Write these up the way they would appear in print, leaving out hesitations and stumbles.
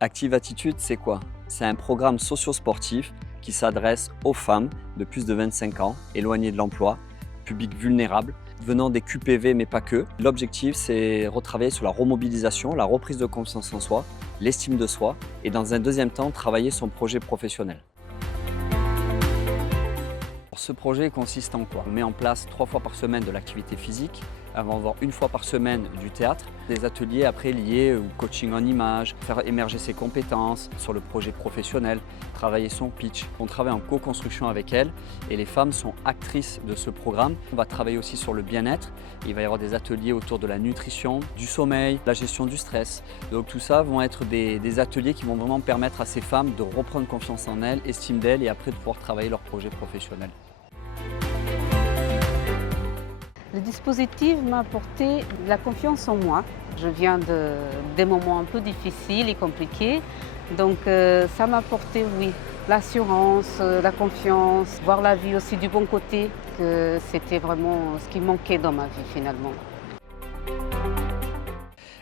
Active Attitude, c'est quoi? C'est un programme socio-sportif qui s'adresse aux femmes de plus de 25 ans, éloignées de l'emploi, public vulnérable, venant des QPV mais pas que. L'objectif, c'est retravailler sur la remobilisation, la reprise de confiance en soi, l'estime de soi et dans un deuxième temps, travailler son projet professionnel. Ce projet consiste en quoi? On met en place 3 fois par semaine de l'activité physique, on va avoir 1 fois par semaine du théâtre, des ateliers après liés au coaching en images, faire émerger ses compétences sur le projet professionnel, travailler son pitch. On travaille en co-construction avec elles et les femmes sont actrices de ce programme. On va travailler aussi sur le bien-être, il va y avoir des ateliers autour de la nutrition, du sommeil, la gestion du stress. Donc tout ça vont être des ateliers qui vont vraiment permettre à ces femmes de reprendre confiance en elles, estime d'elles et après de pouvoir travailler leur projet professionnel. Le dispositif m'a apporté de la confiance en moi. Je viens des moments un peu difficiles et compliqués, donc ça m'a apporté, oui, l'assurance, la confiance, voir la vie aussi du bon côté, que c'était vraiment ce qui manquait dans ma vie finalement.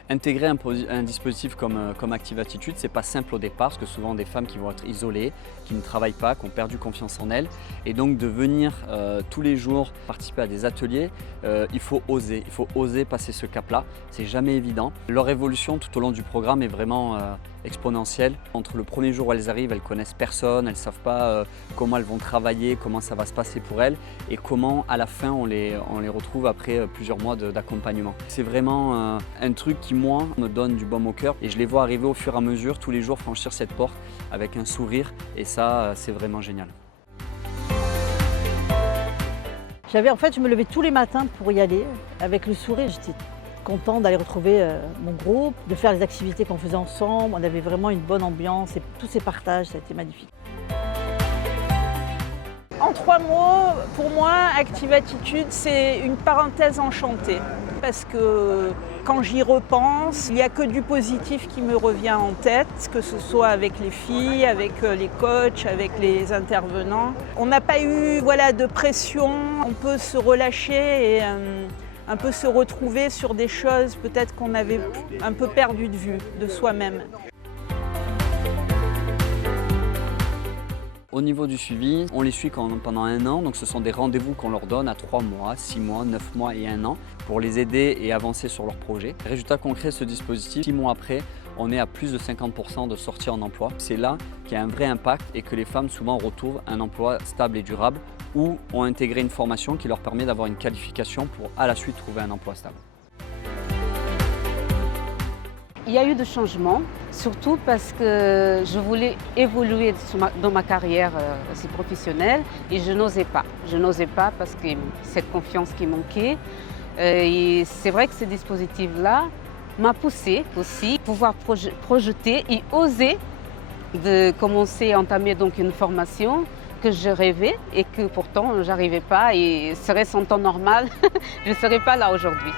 Intégrer un dispositif comme Active Attitude, c'est pas simple au départ, parce que souvent des femmes qui vont être isolées, qui ne travaillent pas, qui ont perdu confiance en elles. Et donc de venir tous les jours participer à des ateliers, il faut oser passer ce cap-là. C'est jamais évident. Leur évolution tout au long du programme est vraiment exponentielle. Entre le premier jour où elles arrivent, elles connaissent personne, elles ne savent pas comment elles vont travailler, comment ça va se passer pour elles et comment à la fin on les retrouve après plusieurs mois d'accompagnement. C'est vraiment un truc qui moi me donne du baume au cœur et je les vois arriver au fur et à mesure tous les jours franchir cette porte avec un sourire et ça c'est vraiment génial. En fait, je me levais tous les matins pour y aller avec le sourire. J'étais contente d'aller retrouver mon groupe, de faire les activités qu'on faisait ensemble. On avait vraiment une bonne ambiance et tous ces partages, ça a été magnifique. En 3 mots, pour moi, Active Attitude, c'est une parenthèse enchantée. Parce que quand j'y repense, il n'y a que du positif qui me revient en tête, que ce soit avec les filles, avec les coachs, avec les intervenants. On n'a pas eu de pression, on peut se relâcher et un peu se retrouver sur des choses peut-être qu'on avait un peu perdues de vue de soi-même. Au niveau du suivi, on les suit pendant 1 an, donc ce sont des rendez-vous qu'on leur donne à 3 mois, 6 mois, 9 mois et 1 an pour les aider et avancer sur leur projet. Résultat concret, ce dispositif, 6 mois après, on est à plus de 50% de sortie en emploi. C'est là qu'il y a un vrai impact et que les femmes souvent retrouvent un emploi stable et durable ou ont intégré une formation qui leur permet d'avoir une qualification pour à la suite trouver un emploi stable. Il y a eu des changements, surtout parce que je voulais évoluer dans ma carrière aussi professionnelle et je n'osais pas. Je n'osais pas parce que cette confiance qui manquait. Et c'est vrai que ce dispositif-là m'a poussée aussi à pouvoir projeter et oser de commencer à entamer donc une formation que je rêvais et que pourtant je n'arrivais pas et serait-ce en temps normal, je ne serais pas là aujourd'hui.